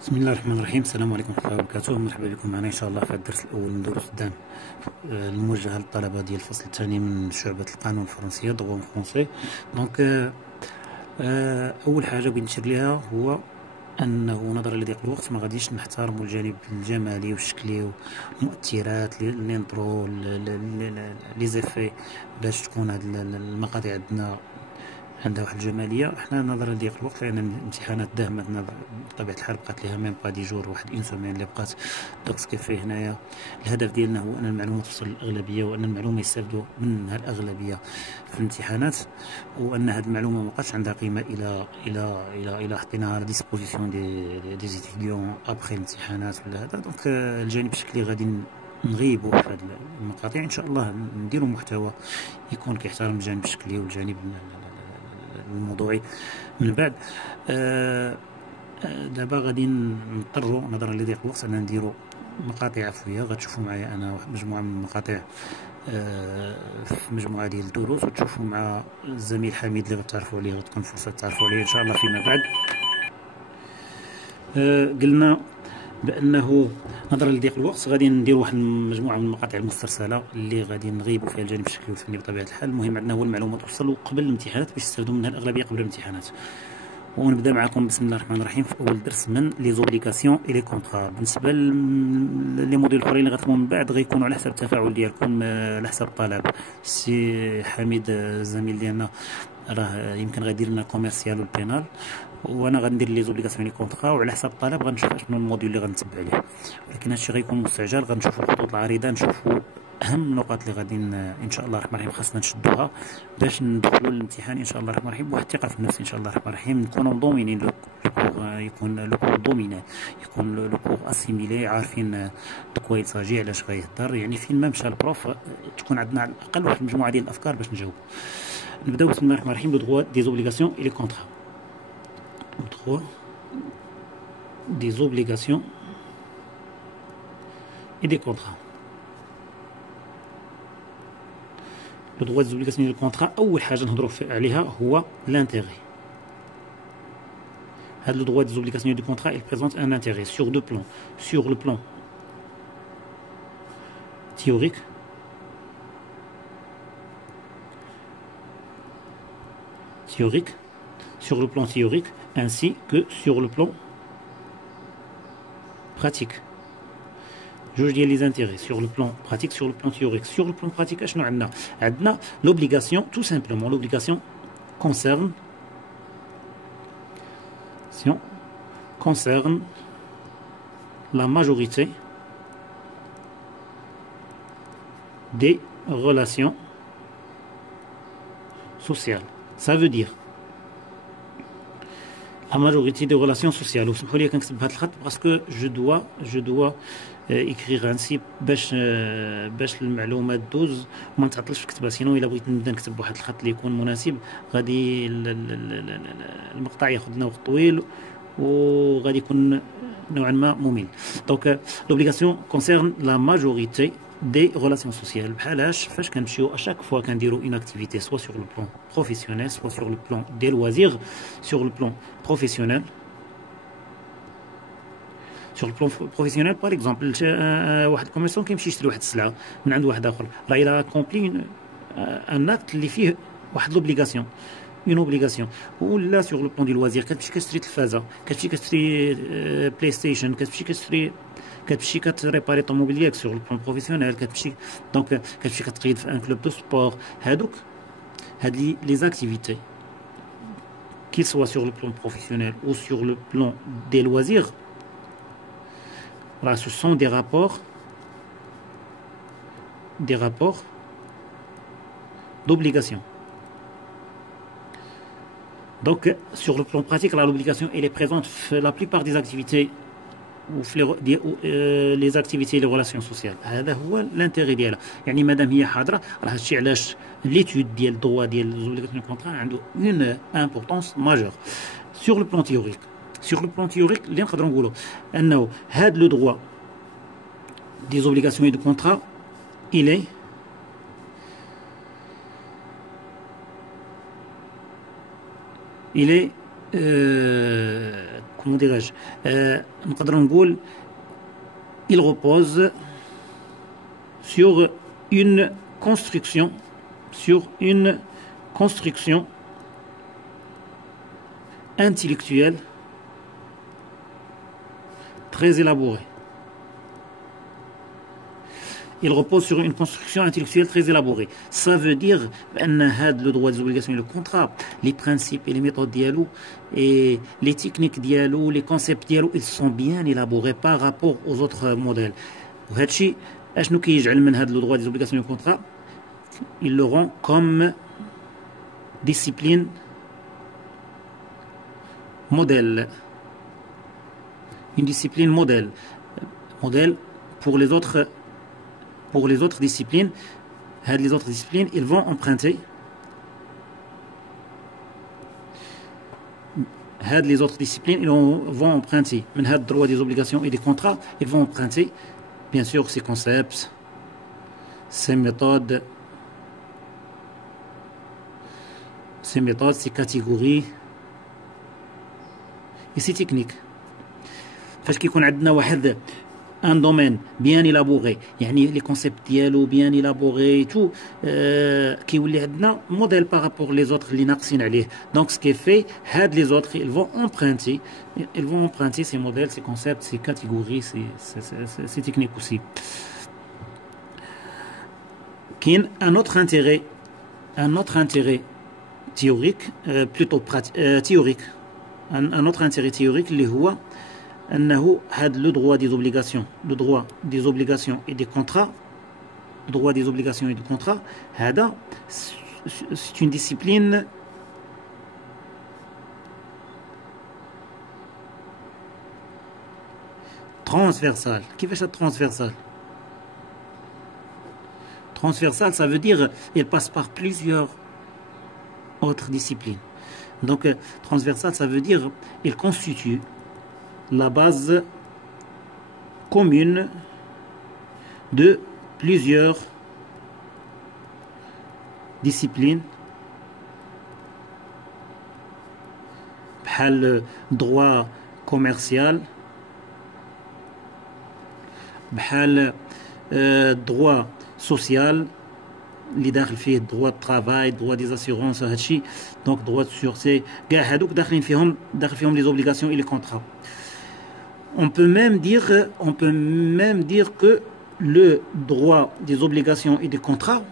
بسم الله الرحمن الرحيم. السلام عليكم ورحمة الله وبركاته. مرحبا بكم معنا ان شاء الله في الدرس الاول من دروس الدعم الموجهه للطلبه ديال الفصل الثاني من شعبة القانون الفرنسية دغون فرونسي. دونك اول حاجه بغيت نشير ليها هو انه نظرا لضيق الوقت ما غاديش نحترموا الجانب الجمالي والشكلي والمؤثرات الانترو لي زيفي باش تكون هاد المقاطع عندها واحد الجماليه. حنا نظرا لضيق الوقت لان الامتحانات داهمتنا بطبيعه الحال بقات ليها ميم با دي جور، واحد اون سومين اللي بقات. دونك سكيفي هنايا الهدف ديالنا هو ان المعلومه توصل للاغلبيه وان المعلومه يستافدوا منها الاغلبيه في الامتحانات، وان هذه المعلومه ما بقاش عندها قيمه الى حطيناها على ديسبوزيسيون دي ستوديون ابخي الامتحانات ولا هذا. دونك الجانب الشكلي غادي نغيبوا في هذه المقاطع ان شاء الله، نديروا محتوى يكون كيحترم الجانب الشكلي والجانب الموضوعي من بعد. دابا غادي نضطروا نظرا لضيق الوقت ان نديروا مقاطع عفويه. غتشوفوا معايا انا مجموعه من المقاطع في مجموعه ديال الدروس، وتشوفوا مع الزميل حميد اللي غتعرفوا عليه، غتكون فرصه تعرفوا عليه ان شاء الله فيما بعد. قلنا بانه نظرا لضيق الوقت غادي نديروا واحد المجموعه من المقاطع المسترسله اللي غادي نغيبوا فيها الجانب الشكلي والفني بطبيعه الحال. المهم عندنا هو المعلومه توصل قبل الامتحانات باش يستافدوا منها الاغلبيه قبل الامتحانات. ونبدا معكم بسم الله الرحمن الرحيم في اول درس من لي زوبليغاسيون اي لي كونطرا. بالنسبه لي موديل الاخرين اللي غتكونوا من بعد غيكونوا على حسب التفاعل ديالكم، على حسب الطلب. سي حميد الزميل ديالنا راه يمكن غيدير لنا كوميرسيال والبينال، وانا غندير لي زوبليغاسيون لي كونطرا، وعلى حسب الطلب غنشوف اشنو الموديل اللي غنتبع عليه. ولكن هادشي غيكون مستعجل، غنشوفوا الخطوط العريضه، نشوفوا اهم النقاط اللي غادي ان شاء الله الرحمن الرحيم خاصنا نشدوها باش ندخلوا للامتحان ان شاء الله الرحمن الرحيم بواحد الثقه في النفس ان شاء الله الرحمن الرحيم. نكونوا مضومينين لو يكون لو كور دومينا، يكون لو كور اسيميلي، عارفين دو كوا يساجي، علاش غيهضر، يعني فين ما مشى البروف تكون عندنا على الاقل واحد المجموعه ديال الافكار باش نجاوب. نبداو بسم الله الرحمن الرحيم. لو droit des obligations et les contrats. Le droit des obligations et des contrats. Le droit des obligations et des contrats أول حاجة نهضروا عليها هو l'intérêt. هذا le droit des obligations et des contrats il présente un intérêt sur deux plans. Sur le plan théorique ainsi que sur le plan pratique. جوج ديال les intérêts sur le plan pratique, sur le plan théorique. Sur le plan pratique اشنو عندنا؟ عندنا l'obligation, tout simplement l'obligation concerne la majorité des relations sociales. Ça veut dire la majorité des relations sociales. وسمحوا لي كنكتب بهذا الخط باسكو جو دوا écrire ainsi باش المعلومه تدوز وما نتعطلش في الكتابه. سينو الا بغيت نبدا نكتب بواحد الخط اللي يكون مناسب غادي المقطع ياخذ لنا وقت طويل وغادي يكون نوعا ما ممل. دونك l'obligation concerne la majorité des relations sociales. بحالاش فاش كنمشيو اشاك فوا كنديروا اون اكتيفيتي سوا sur le plan professionnel soit sur le plan des loisirs. Sur le plan professionnel par exemple واحد الكوميرسون كيمشي يشري واحد السلعه من عند واحد اخر، راه الى كومبلي ان اكت اللي فيه واحد لوبليغاسيون اون اوبليغاسيون. ولا سور لو بلون دي لوازير كتمشي كتشري تلفازه، كتمشي كتشري بلاي ستيشن، كتمشي كتريباري طوموبيل ديالك. سور لو بلون بروفيسيونيل كتمشي دونك كتمشي كتقيد في ان كلوب دو سبور. هاد لي اكتيفيتي qu'il soit sur le plan professionnel ou sur le plan des loisirs, voilà, ce sont des rapports d'obligation. Donc sur le plan pratique, l'obligation elle est présente dans la plupart des activités ou les activités et les relations sociales. هذا هو l'intérêt ديالها. يعني مادام هي حاضره راه هادشي علاش l'étude ديال الدوا ديال les contrats عنده une importance majeure. Sur le plan théorique اللي نقدروا نقولوا انه هذا لو droit des obligations et de contrats il est il est comment dirais-je, نقدر نقول il repose sur une construction intellectuelle très élaborée. Il repose sur une construction intellectuelle très élaborée. Ça veut dire que le droit des obligations et le contrat, les principes et les méthodes dialogue et les techniques dialogue, les concepts dialogue, ils sont bien élaborés par rapport aux autres modèles. وهادشي اشنو كيجعل من هذا le droit des obligations et le contrat, il le rend comme discipline modèle. Une discipline modèle pour les autres disciplines. Les autres disciplines, ils vont emprunter les autres disciplines, ils vont emprunter le droit des obligations et des contrats, ils vont emprunter bien sûr ces concepts, ces méthodes, ces catégories et ces techniques. فاش كيكون عندنا واحد un domaine bien élaboré, يعني les concepts ديالو bien élaborés et tout, كيولي عندنا modèle par rapport les autres اللي ناقصين عليه. Donc ce qui est fait, les autres ils vont emprunter ces modèles, ces concepts, ces catégories, ces techniques aussi. كاين un autre intérêt théorique, plutôt théorique, un autre intérêt théorique اللي هو أنه هذا le droit des obligations et des contrats, le droit des obligations et des contrats, هذا c'est une discipline transversale. كيفاش transversale? Transversale, ça veut dire elle passe par plusieurs autres disciplines. Donc transversale, ça veut dire il constitue la base commune de plusieurs disciplines, le droit commercial, le droit social, اللي داخل فيه droit de travail, droit des assurances, هادشي donc droit de sûreté, كاع هادوك داخل فيهم les obligations et les contrats. On peut même dire que le droit des obligations et des contrats,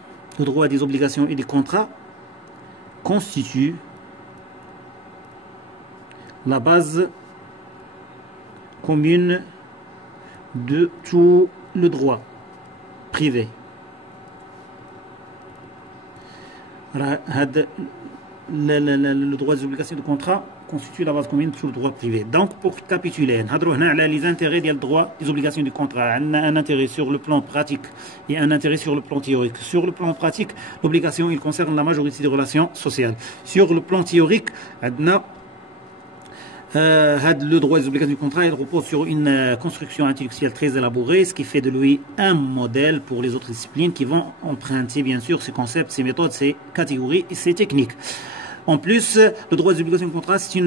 constitue la base commune de tout le droit privé. Le droit des obligations et des contrats constitue la base commune sur le droit privé. Donc, pour capituler, on a les intérêts du droit des obligations du contrat. On a un intérêt sur le plan pratique et un intérêt sur le plan théorique. Sur le plan pratique, l'obligation il concerne la majorité des relations sociales. Sur le plan théorique, le droit des obligations du contrat il repose sur une construction intellectuelle très élaborée, ce qui fait de lui un modèle pour les autres disciplines qui vont emprunter bien sûr ces concepts, ces méthodes, ces catégories et ces techniques. En plus, le droit des obligations du contrat, c'est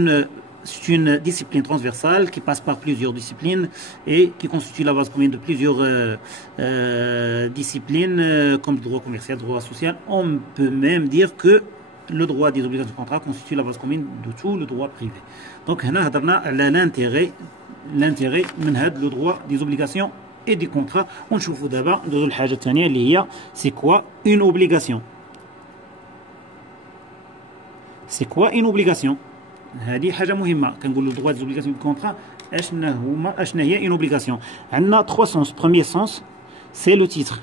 une discipline transversale qui passe par plusieurs disciplines et qui constitue la base commune de plusieurs disciplines comme le droit commercial, le droit social. On peut même dire que le droit des obligations du contrat constitue la base commune de tout le droit privé. Donc, هنا هضرنا على l'intérêt من هذا le droit des obligations et des contrats. ونشوفوا دابا ندوزو للحاجة الثانية اللي هي c'est quoi une obligation. C'est quoi une obligation? هذه حاجة مهمة. كنقولوا le droit des obligations du contrat اشنا هي une obligation. عندنا trois sens. Premier sens, c'est le titre.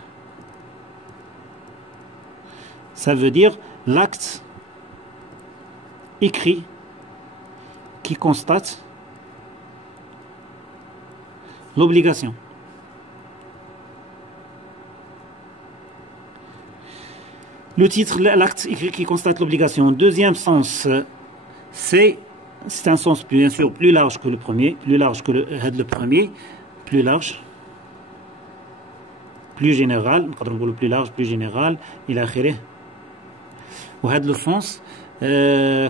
Ça veut dire l'acte écrit qui constate l'obligation. Le titre, l'acte écrit qui constate l'obligation. Deuxième sens, c'est un sens bien sûr plus large que le premier, plus large que le premier, plus large, plus général, plus large, plus général, إلى آخره. وهذا le sens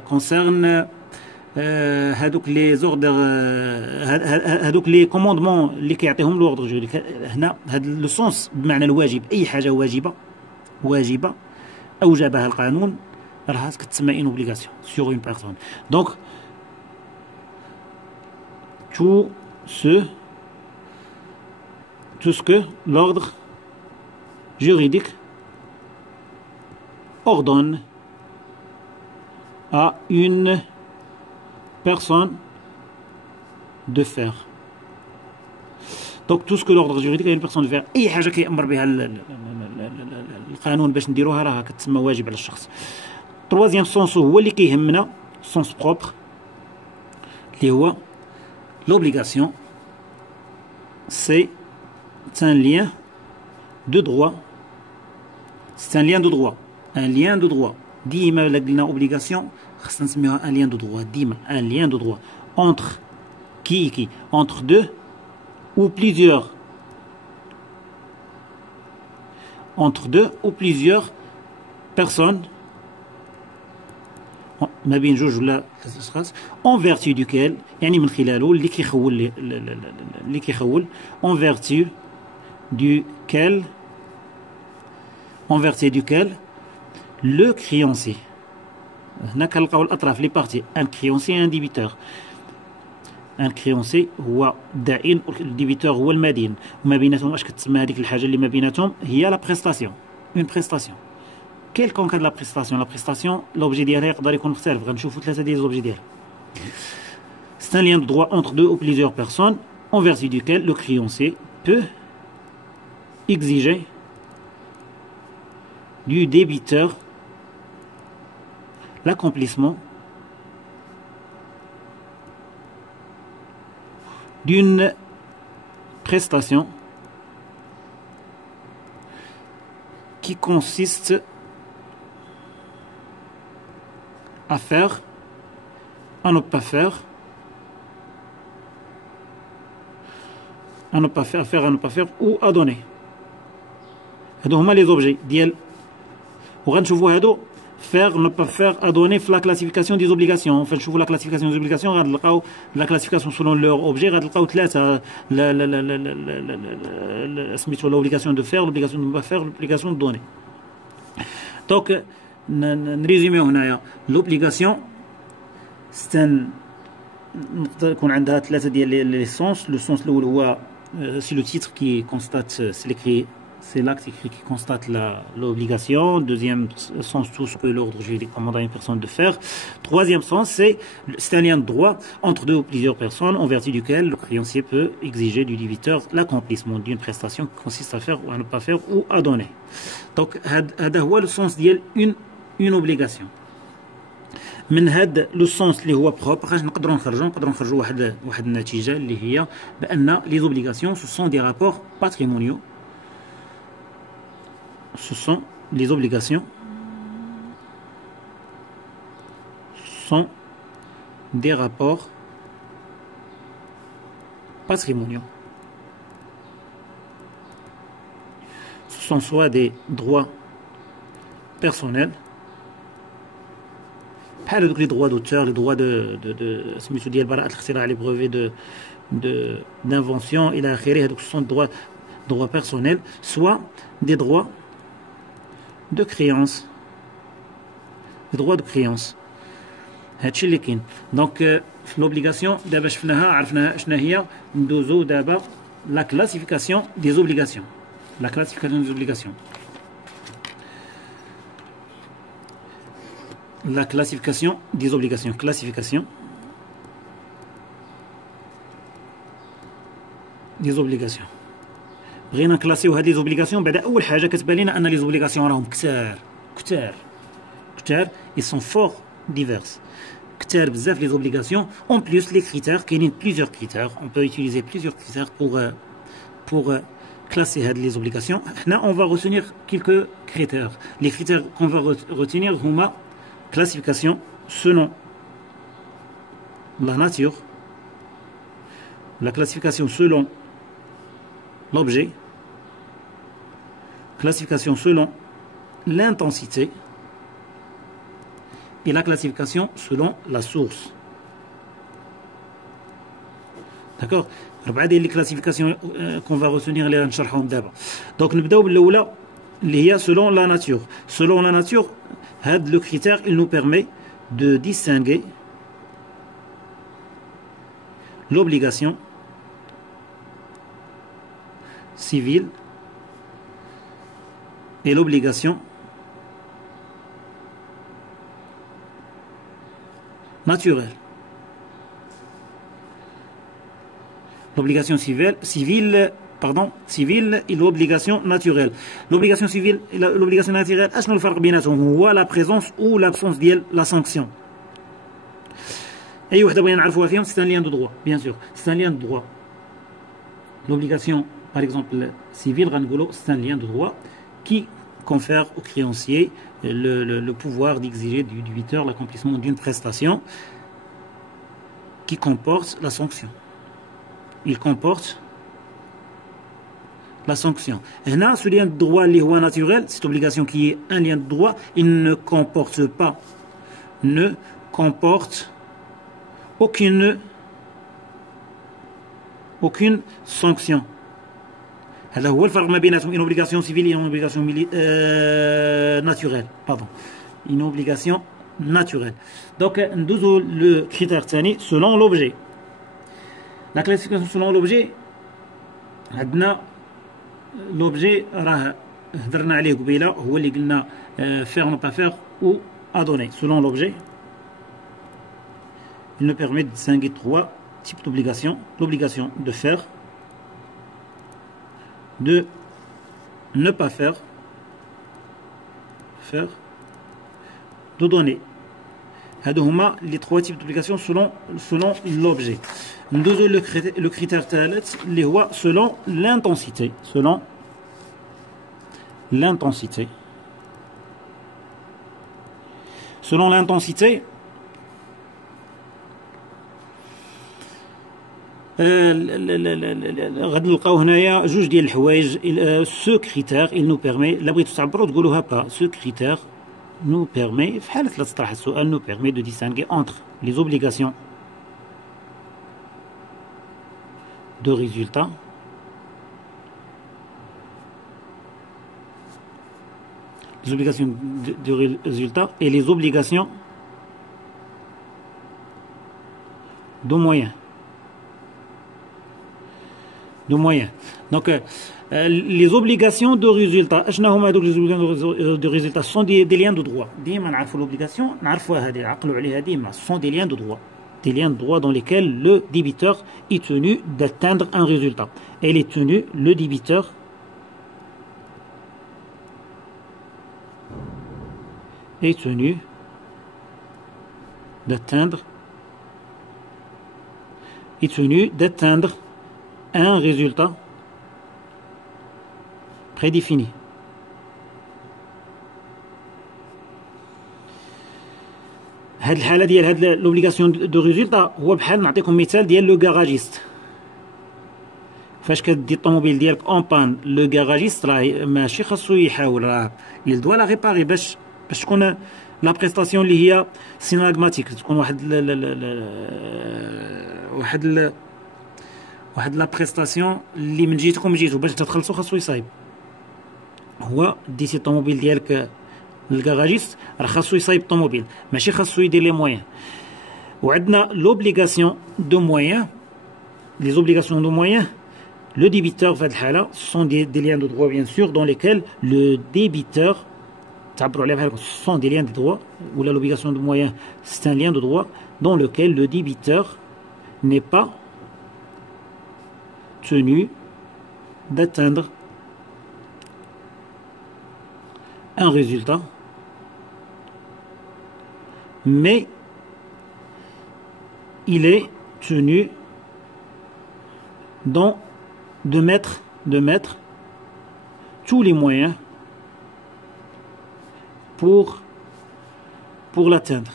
concerne هذوك لي زوردر هذوك لي كوموندمون اللي كيعطيهم لوردر جوريديك. هنا هذا لو سونس بمعنى الواجب، اي حاجه واجبه اوجبها القانون راها كتسمى ان اوبليغاسيون سور اون بيرسون. دونك tout ce que l'ordre juridique ordonne à une personne de faire. Donc tout ce que l'ordre juridique à une personne de faire، اي حاجه كيامر بها القانون باش نديروها راها كتسمى واجب على الشخص. troisième sens هو اللي كيهمنا، sens propre اللي هو l'obligation. C'est un lien de droit. C'est un lien de droit. Un lien de droit. ديما إلا قلنا obligation خصنا نسميوها un lien de droit. ديما un lien de droit entre qui entre deux ou plusieurs. Entre deux ou plusieurs personnes ما بين جوج ولا ثلاث اشخاص en vertu duquel يعني من خلاله اللي كيخول en vertu duquel le créancier. هنا كنلقاو الاطراف لي بارتي ان كريونسي ان ديبيتور. ان كريونسي هو دائن والديبيتور هو المدين، وما بيناتهم اش كتسمى هذيك الحاجه اللي ما بيناتهم هي لا بريستاسيون. اون بريستاسيون كيلكونك هاد لا بريستاسيون لوبجي ديالها يقدر يكون مختلف، غنشوفوا ثلاثه ديال لوبجي ديالها. C'est un lien de droit entre deux ou plusieurs personnes en vertu duquel le créancier peut exiger du débiteur l'accomplissement d'une prestation qui consiste à faire, à ne pas faire, à ne pas faire, à faire, à ne pas faire ou à donner. هادو هما لي زوبجي ديال، وغنشوفوا هادو faire, ne pas faire, à donner la classification des obligations. فنشوفوا la classification des obligations غنلقاو la classification selon leur objet غنلقاو ثلاثه، سميتو l'obligation de faire, l'obligation de ne pas faire, l'obligation de donner. دونك نريزوميو هنايا l'obligation c'est نقدر يكون عندها ثلاثه ديال لي سونس. لو سونس الاول هو سي لو تيتر كي كونستات سي ليكري c'est l'acte écrit qui constate l'obligation. Deuxième sens, tout ce que l'ordre juridique demande à une personne de faire. Troisième sens, c'est un lien de droit entre deux ou plusieurs personnes en vertu duquel le créancier peut exiger du débiteur l'accomplissement d'une prestation qui consiste à faire ou à ne pas faire ou à donner. Donc, هذا هو le sens ديال une obligation. من هذا لو سونس اللي هو بروبر غادي نقدروا نخرجوا واحد النتيجه اللي هي بان لي زوبليغاسيون سو سون دي رابور باتريمونيو. Ce sont les obligations sont des rapports patrimoniaux. Ce sont soit des droits personnels, pas les droits d'auteur, les droits les brevets d'invention et ce sont des droits personnels, soit des droits de créance. Les droits de créance. هادشي اللي كاين. دونك في لوبليغاسيون دابا شفناها عرفنا شنو هي، ندوزو دابا لا كلاسيفيكاسيون دي زوبليغاسيون. لا كلاسيفيكاسيون دي زوبليغاسيون. La classification des obligations. Classification des obligations. بغينا نكلاسيو هاد لي زوبليغاسيون. بعدا اول حاجه كتبان لنا ان لي زوبليغاسيون راهم كتار اي سون فور ديفيرس. كتار بزاف لي زوبليغاسيون. اون بليس لي كريتير كاينين بليزيور كريتير. اون بو يوتيليزي بليزيور كريتير pour classer هاد لي زوبليغاسيون. حنا اون فا retenir quelques critères. Les critères qu'on va retenir هما classification selon la nature, la classification selon l'objet, classification selon l'intensité et la classification selon la source. D'accord. 4 ديال لي كلاسيفيكاسيون كون فا روتونيغ اللي غنشرحهم دابا. دونك نبداو بالاولى اللي هي selon la nature. Selon la nature, le critère il nous permet de distinguer l'obligation civile et l'obligation naturelle. L'obligation civile et l'obligation naturelle. L'obligation civile et l'obligation naturelle, اشنو الفرق بيناتهم؟ هو la présence ou l'absence ديال la sanction. أي وحدة بغينا نعرفوها فيهم c'est un lien de droit, bien sûr. C'est un lien de droit. L'obligation, par exemple, civile, c'est un lien de droit qui confère au créancier le pouvoir d'exiger du débiteur l'accomplissement d'une prestation qui comporte la sanction. Il comporte la sanction. Et là, ce lien de droit, li huwa naturel, cette obligation qui est un lien de droit, il ne comporte aucune sanction. هذا هو الفرق ما بيناتهم une obligation civile et une obligation naturelle. Pardon. Une obligation naturelle. Donc, ندوزو le critère الثاني selon l'objet. La classification selon l'objet, عندنا l'objet راه هضرنا عليه قبيله هو اللي قلنا faire ou ne pas faire ou à donner. Selon l'objet, il nous permet de distinguer 3 types d'obligations. L'obligation de faire, de ne pas faire, de donner. هادو هما les 3 types d'obligations selon l'objet. ندوزو le critère الثالث اللي هو selon l'intensité. Selon l'intensité. Selon l'intensité, غادي نلقاو هنايا جوج ديال الحوايج. ce critère il nous permet لا بغيتو تعبروا تقولوها با. ce critère nous permet في حالة لا تطرح السؤال nous permet de distinguer entre les obligations de résultat et les obligations de moyens. Donc, les obligations de résultat, les obligations de résultat sont des liens de droit. L'obligation, ce sont des liens de droit. Des liens de droit dans lesquels le débiteur est tenu d'atteindre un résultat. Et le débiteur est tenu d'atteindre un résultat prédéfini. هاد الحالة ديال هاد l'obligation de résultat هو بحال نعطيكم مثال ديال لو كاراجيست. فاش كدي الطوموبيل ديالك اون بان لو كاراجيست راه ماشي خاصو يحاول، راه يل دوا لا ريباري باش تكون لا بريستاسيون اللي هي سيناغماتيك، تكون واحد لا بريستاسيون اللي من جهتكم من جهتو باش تخلصوا خاصو يصايب. هو ديتي الطوموبيل ديالك للكاراجيست راه خاصو يصايب الطوموبيل، ماشي خاصو يدير لي مويان. وعندنا لوبليغاسيون دو مويان. لي زوبليغاسيون دو مويان le débiteur في هذه الحالة ce sont des liens de droit bien sûr dans lesquels le débiteur تعبروا عليها بحال ce sont des liens de droit ou l'obligation de moyens c'est un lien de droit dans lequel le débiteur n'est pas tenu d'atteindre un résultat, mais il est tenu de mettre tous les moyens pour l'atteindre.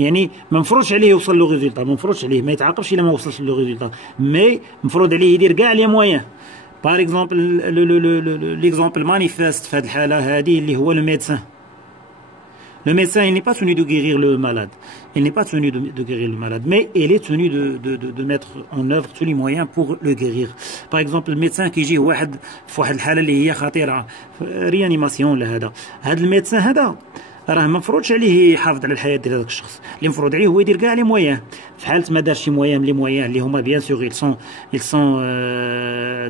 يعني ما مفروضش عليه يوصل له ريزولتا، ما مفروضش عليه ما يتعاقبش الا ما وصلش له ريزولتا، مي مفروض عليه يدير كاع لي مويان. باغ اكزومبل ليكزومبل مانيفيست في هذه الحاله هذه اللي هو لو ميدسان. Le médecin il n'est pas tenu de guérir le malade, il n'est pas tenu de guérir le malade, mais il est tenu de mettre en œuvre tous les moyens pour le guérir. Par exemple, le médecin qui يجي واحد في واحد الحالة اللي هي خطيرة ريانيماسيون لهذا، هذا الميدسان هذا راه ما مفروضش عليه يحافظ على الحياة ديال هذاك الشخص، اللي مفروض عليه هو يدير كاع لي مويان. في حالة ما دارش شي مويان، لي مويان اللي هما بيان سور يلسون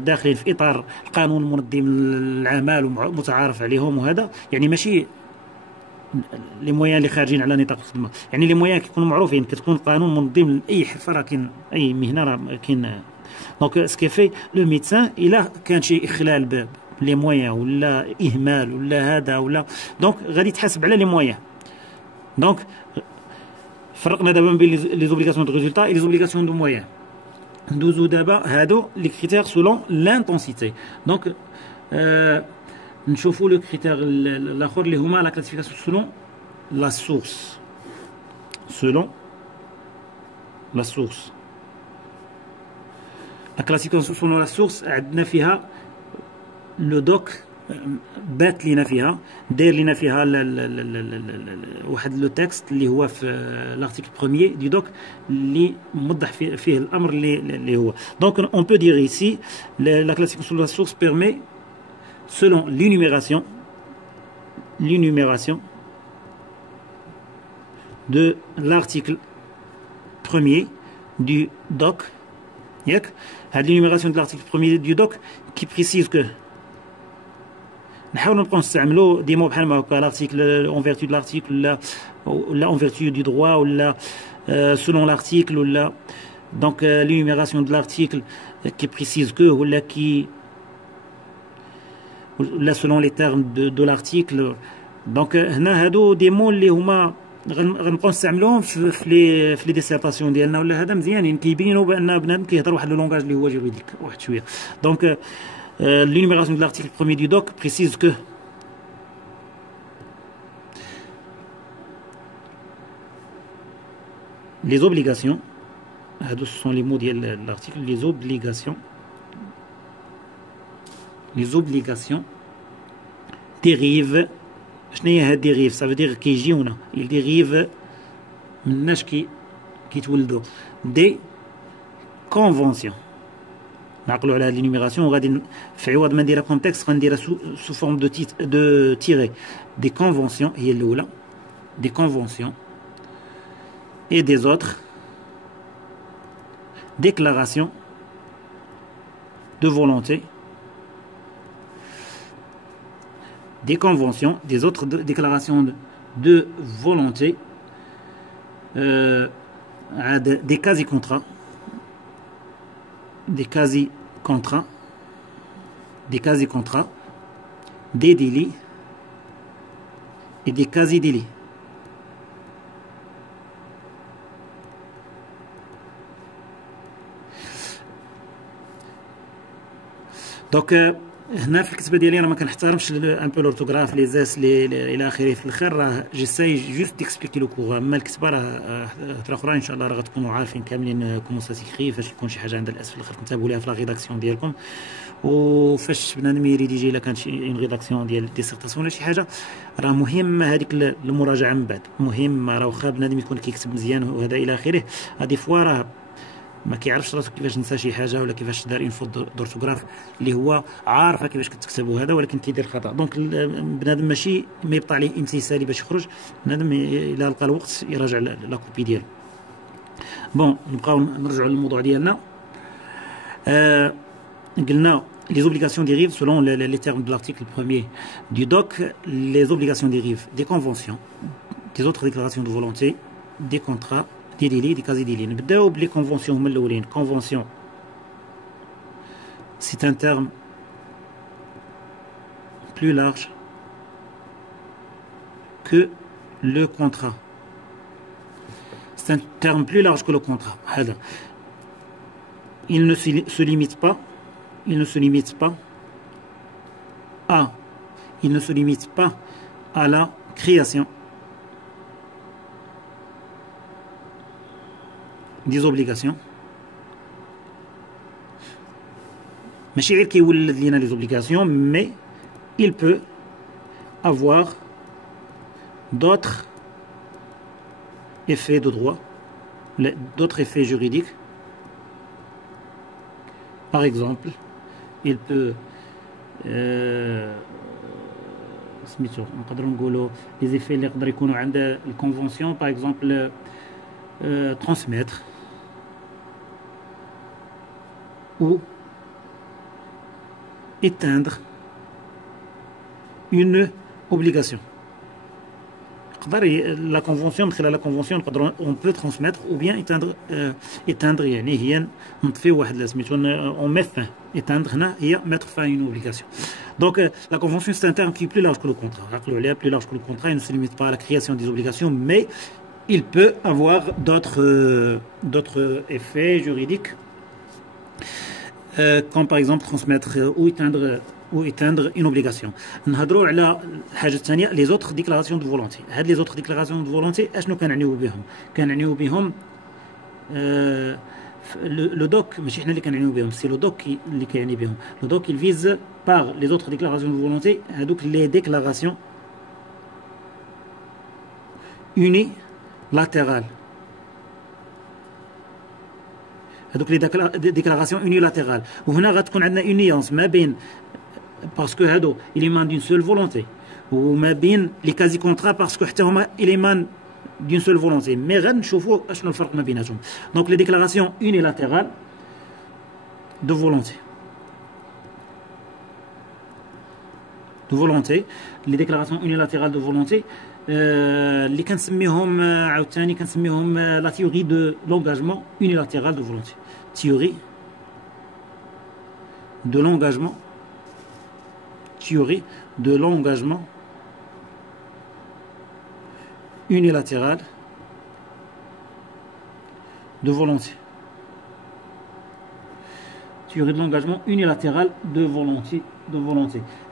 داخلين في إطار القانون المنظم للعمل ومتعارف عليهم، وهذا يعني ماشي لي مويان اللي خارجين على نطاق الخدمه، يعني لي مويان كيكونوا معروفين، كتكون قانون منظم لاي حرفه، راه كاين اي مهنه راه كاين. دونك سكي في لو ميدسان الا كان شي اخلال بلي مويان ولا اهمال ولا هذا ولا، دونك غادي تحاسب على لي مويان. دونك فرقنا دابا بين لي زوبليغاسيون دو ريزولتا اي لي زوبليغاسيون دو مويان. ندوزو دابا هادو لي كريتير سولون لانتونسيتي. دونك نشوفوا لو كريتير الاخر اللي هما لا كلاسيفيكاسيون سولون لا سورس. سولون لا سورس، لا كلاسيفيكاسيون سولون لا سورس عندنا فيها لو دوك بات لينا فيها، داير لينا فيها واحد لو تكست اللي هو في لارتيكل بروميير دي دوك اللي موضح فيه الامر اللي هو. دونك اون بو دير ايسي لا كلاسيفيكاسيون سولون لا سورس بيرمي selon l'énumération de l'article 1er du doc. L'énumération de l'article 1er du doc qui précise que نحاولوا نبقاو نستعملوا دي مو بحال ما هكا l'article en vertu de l'article ولا en vertu du droit ولا selon l'article ولا. donc l'énumération de l'article qui précise que ولا qui là selon les termes de l'article. donc هنا هادو دي مو اللي هما غنبقاو نستعملوهم في لي ديسيرطاسيون ديالنا ولا هذا مزيانين، كيبينوا بان بنادم كيهضر واحد لو لونغاج اللي هو جوريديك واحد شويه. donc l'énumération de l'article 1er du doc précise que les obligations, هادو ce sont les mots ديال l'article, les obligations dérivent. شنو هي هاد dérive؟ ça veut dire كيجيونا il dérive مناش كيتولدوا دي conventions. نعقلوا على هاد لينيميراسيون وغادي في عوض ما نديرها كوم تكست غنديرها سو فورم دو تيري. دي conventions هي الاولى، دي conventions et des autres déclarations de volonté, des conventions, des autres déclarations de volonté, des quasi-contrats, des délits et des quasi-délits. دونك هنا في الكتابه ديالي انا ما كنحترمش ان بو لورتوغراف لي زاس الى اخره. في الاخر راه جيساي جوست ديكسبليكي لو كور، اما الكتابه راه هضره اخرى ان شاء الله راه غتكونوا عارفين كاملين كومون سا سيكري. فاش يكون شي حاجه عندها الاس في الاخر كنتابعوا ليها في لا ريداكسيون ديالكم، وفاش بنادم يريديجي الا كانت شي اون ريداكسيون ديال ديسيرتاسيون ولا شي حاجه راه مهمه هذيك المراجعه من بعد، مهمه. راه واخا بنادم يكون كيكتب مزيان وهذا الى اخره، هذه فوا راه ما كيعرفش راسو كيفاش نسى شي حاجه ولا كيفاش دار اون فوت دورتوغراف اللي هو عارفه كيفاش كتكتبوا هذا، ولكن كيدير خطا. دونك بنادم ماشي ما يبقى عليه امتثالي باش يخرج، بنادم الا لقى الوقت يراجع لا كوبي ديالو. بون نبقاو نرجعوا للموضوع ديالنا. قلنا les obligations dérivent selon les termes de l'article 1er du doc. Les obligations dérivent des conventions, des autres déclarations de volonté, des contrats, des délits, des quasi-délits. نبداو بلي كونفونسيون هما الاولين. كونفونسيون c'est un terme plus large que le contrat. C'est un terme plus large que le contrat. هذا il ne se limite pas à la création des obligations. ماشي غير كيولد لينا les obligations, mais il peut avoir d'autres effets de droit, d'autres effets juridiques. Par exemple, il peut نقدروا نقولوا les effets اللي يقدر يكونوا عند الكونفونسيون par exemple transmettre ou éteindre une obligation. La convention, la convention, on peut transmettre ou bien éteindre يعني هي نطفي واحد سميتو on met fin. Éteindre هنا هي mettre fin à une obligation. Donc la convention c'est un terme qui est plus large que le contrat. Plus large que le contrat, il ne se limite pas à la création des obligations, mais il peut avoir d'autres effets juridiques, comme par exemple transmettre ou éteindre une obligation. نهضروا على الحاجه الثانيه les autres déclarations de volonté. هاد les autres déclarations de volonté اشنو كنعنيو بهم؟ كنعنيو بهم le doc ماشي حنا اللي كنعنيو بهم، سي لو دوك اللي كيعني بهم. le doc il vise par les autres déclarations de volonté هادوك les déclarations unilatérales. هادوك لي déclarations unilatérales. وهنا غتكون عندنا une nuance ما بين parce que هادو il émane d'une seule volonté وما بين les quasi contrats parce que حتى هما il émane d'une seule volonté. mais غنشوفوا اشنو الفرق ما بيناتهم. donc les déclarations unilatérales de volonté les déclarations unilatérales de volonté اللي كنسميهم عاوتاني كنسميهم la théorie de l'engagement unilatéral de volonté. théorie de l'engagement unilatéral de volonté. Théorie de l'engagement unilatéral de volonté.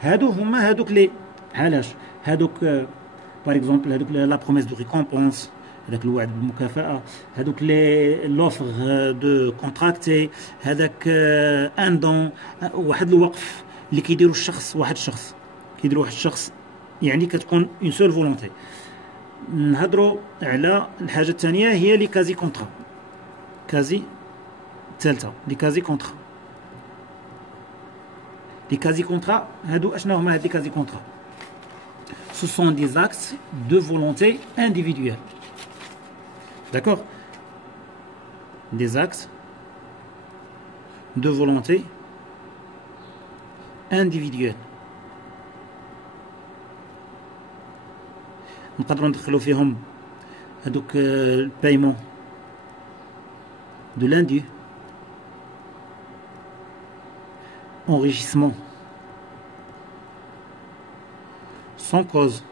هادوك لي علاش هادوك par exemple هادوك la promesse de récompense، هذاك الوعد بالمكافأة، هذوك l'offre de contracter، هذاك ان دون، واحد الوقف اللي كيديروا واحد الشخص يعني كتكون اون سول فولونتي. نهضروا على الحاجه الثانيه هي لي كازي كونطرا. الثالثه لي كازي كونطرا. هادو اشنو هما هاد لي كازي كونطرا؟ ce sont des actes de volonté individuelle. D'accord? Des actes de volonté individuelle. نقدروا ندخلوا فيهم هذوك البايمون de l'indu، enrichissement sans cause.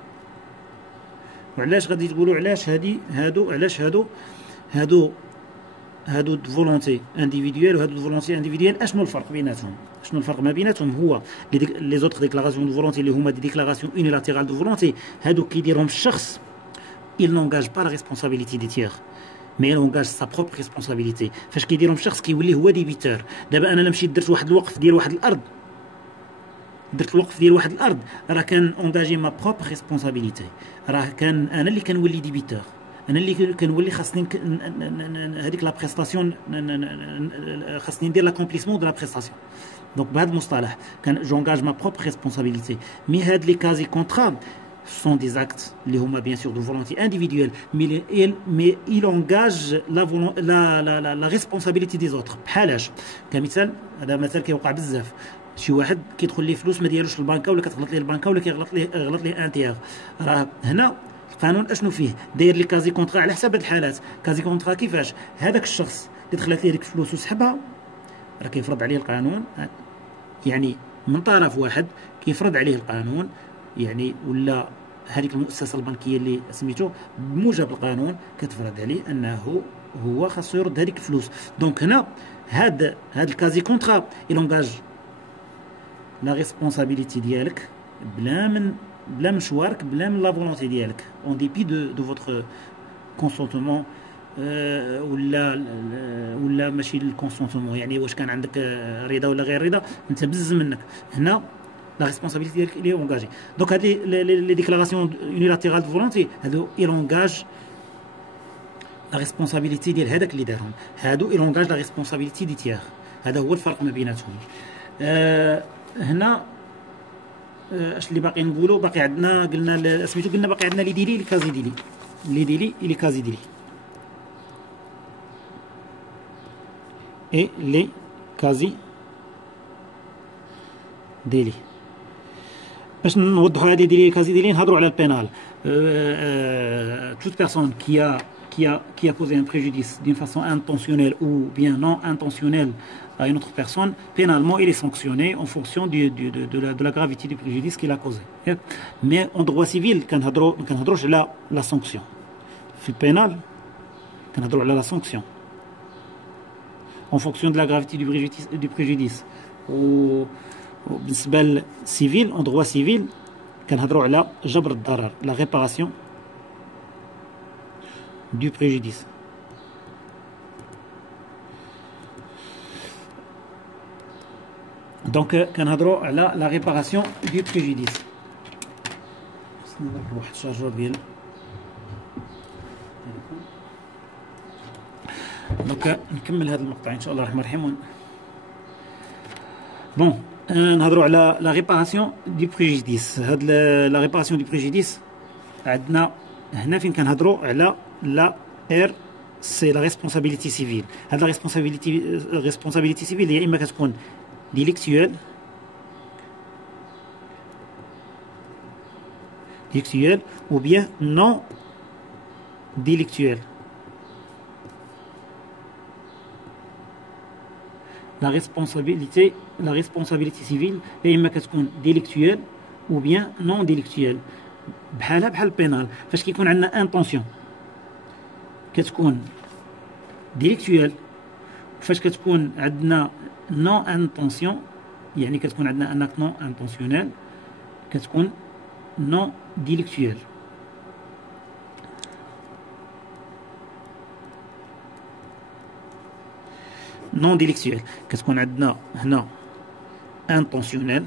وعلاش غادي تقولوا علاش هادو فولونتي انديفيدويل وهادو فولونتي انديفيدويل؟ اشنو الفرق بيناتهم؟ ما بيناتهم هو لي زوتر ديكلاراسيون دو فولونتي اللي هما دي ديكلاراسيون يونيلاتيرال دو فولونتي، هادو كيديرهم الشخص il n'engage pas la responsabilité des tiers mais il engage sa propre responsabilité. فاش كيديرهم الشخص كيولي هو ديبيتور. دابا انا مشيت درت واحد الوقف ديال واحد الارض، راه كان اونجاجي ما بروبر ريسبونسابيلتي، راه كان انا اللي كنولي ديبيتور، انا اللي كنولي خاصني هذيك لا بريستاسيون خاصني ندير لاكومبليسمون دو لا بريستاسيون. دونك بهذا المصطلح كان جونجاج ما بروبر ريسبونسابيلتي. مي هاد لي كازي كونطرا sont des actes اللي هما bien sûr de volonté individuelle mais il engage la responsabilité des autres. بحالاش كمثال، هذا مثال كيوقع بزاف، شي واحد كيدخل ليه فلوس ما ديالوش البنكه ولا كتغلط ليه البنكه ولا غلط ليه انتيغ، راه هنا القانون اشنو فيه؟ داير لي كازي كونطرا على حساب هاد الحالات. كازي كونطرا كيفاش؟ هذاك الشخص اللي دخلت ليه ديك الفلوس وسحبها راه كيفرض عليه القانون، يعني من طرف واحد كيفرض عليه القانون، يعني ولا هذيك المؤسسه البنكيه اللي سميتو بموجب القانون كتفرض عليه انه هو خاصو يرد هذيك الفلوس. دونك هنا هاد الكازي كونطرا يلونجاج لا ريسبونسابيلتي ديالك بلا من شوارك، بلا من لا فولونتي ديالك، اون ديبي دو فوتر كونسونتمون ولا ماشي الكونسونتمون، يعني واش كان عندك رضا ولا غير رضا انت بزز منك. هنا لا ريسبونسابيلتي ديالك اللي اونجاجي. دونك هاد لي ديكلاراسيون يونيلاتيرال دو فولونتي هادو il engage لا ريسبونسابيلتي ديال هذاك اللي دارهم، هادو يلونجاج لا ريسبونسابيلتي دي تيغ. هذا هو الفرق ما بيناتهم. هنا اش اللي باقي نقولوا؟ باقي عندنا قلنا سميتو، قلنا باقي عندنا لي ديلي لي كازي ديلي، لي ديلي لي كازي ديلي اي لي كازي ديلي. باش نوضحوا هذه ديلي كازي ديلي نهضروا على البينال. toute personne qui a causé un préjudice d'une façon intentionnelle ou bien non intentionnelle à une autre personne, pénalement il est sanctionné en fonction de la gravité du préjudice qu'il a causé. Mais en droit civil كنهضروش على la sanction. في البينال كنهضروا على la sanction en fonction de la gravité du préjudice. وبالنسبة للسيفيل en droit civil كنهضروا على جبر الضرر، la réparation du préjudice. Donc كنهضروا على la réparation du préjudice. واحد الشارجور ديال دونك نكمل هذا المقطع ان شاء الله الرحمن الرحيم. بون نهضروا على لا ريباراسيون دي بريجيديس. هاد لا ريباراسيون دي بريجيديس عندنا هنا فين كنهضروا على لا ار سي لا ريسبونسابيلتي سيفيل. هاد لا ريسبونسابيلتي سيفيل هي اما كتكون ديليكتويال ou bien non délictuelle. La responsabilité civile هي اما كتكون délictuelle ou bien non délictuelle. بحال البينال فاش كيكون عندنا انتونسيون كتكون délictuelle، فاش كتكون عندنا non intention يعني كتكون عندنا ان اكت نون انتونسيونيل كتكون non délictuelle. non délictuelle كتكون عندنا هنا intentionnel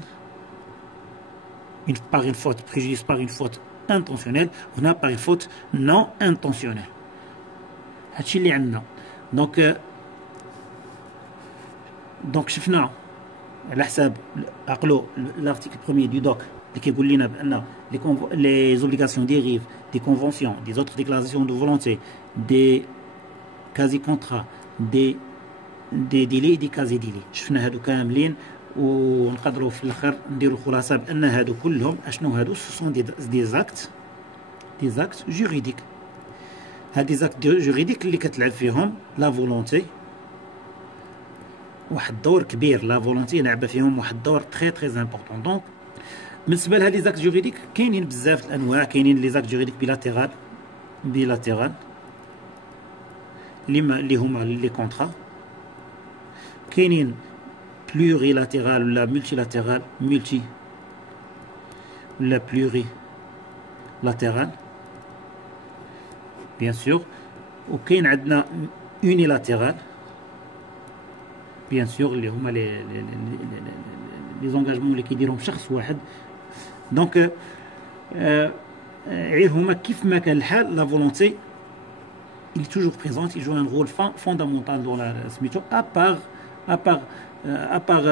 par une faute, préjudice par une faute intentionnelle، وهنا par une faute non intentionnelle. هادشي اللي عندنا. دونك شفنا على حساب عقلوا l'article 1er du doc اللي كيقول لنا بان les obligations dérivent des conventions, des autres déclarations de volonté, des quasi-contrats, des délais et des quasi-délais. شفنا هادو كاملين ونقدروا في الاخر نديروا الخلاصه بان هادو كلهم اشنو هادو؟ سو دي زاكت جوريديك. هاد دي زاكت جوريديك اللي كتلعب فيهم لا فولونتي واحد الدور كبير، لا فولونتي لعبه فيهم واحد الدور تري امبورطون. دونك بالنسبه لهاد لي زاكت جوريديك كاينين بزاف الانواع. كاينين لي زاكت جوريديك بيلاتيرال اللي هما لي كونطرا، كاينين plurilatéral ولا multilatéral ولا plurilatéral bien sûr. وكاين عندنا unilatéral bien sûr اللي هما لي زونجاجمون اللي كيديرهم شخص واحد. دونك غير هما كيف ما كان الحال لا فولونتي il est toujours présent, il joue un rôle fondamental dans la سميتو à part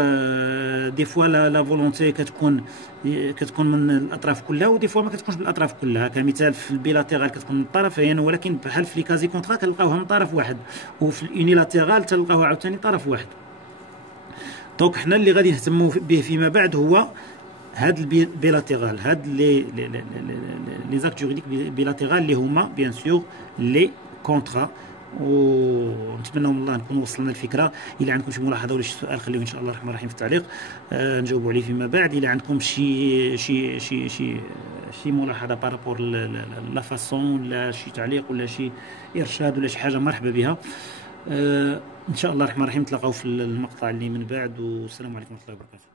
des fois la volonté كتكون من الاطراف كلها، ودي فوا ما كتكونش بالاطراف كلها. كمثال في البيلاتيرال كتكون من الطرفين، ولكن بحال في لي كازي كونطرا كنلقاوها من طرف واحد، وفي اليونيلاتيرال تلقاوها عاوتاني طرف واحد. دونك حنا اللي غادي نهتموا به فيما بعد هو هاد البيلاتيرال، هاد لي زاكت جوريديك بيلاتيرال اللي هما بيان سور لي كونطرا. ونتمنى من الله نكون وصلنا الفكره. الا عندكم شي ملاحظه ولا شي سؤال خليوه ان شاء الله الرحمن الرحيم في التعليق نجاوبوا عليه فيما بعد. الا عندكم شي ملاحظه بارابور لا فاسون ولا شي تعليق ولا شي ارشاد ولا شي حاجه مرحبا بها. ان شاء الله الرحمن الرحيم نتلاقاو في المقطع اللي من بعد، والسلام عليكم ورحمه الله وبركاته.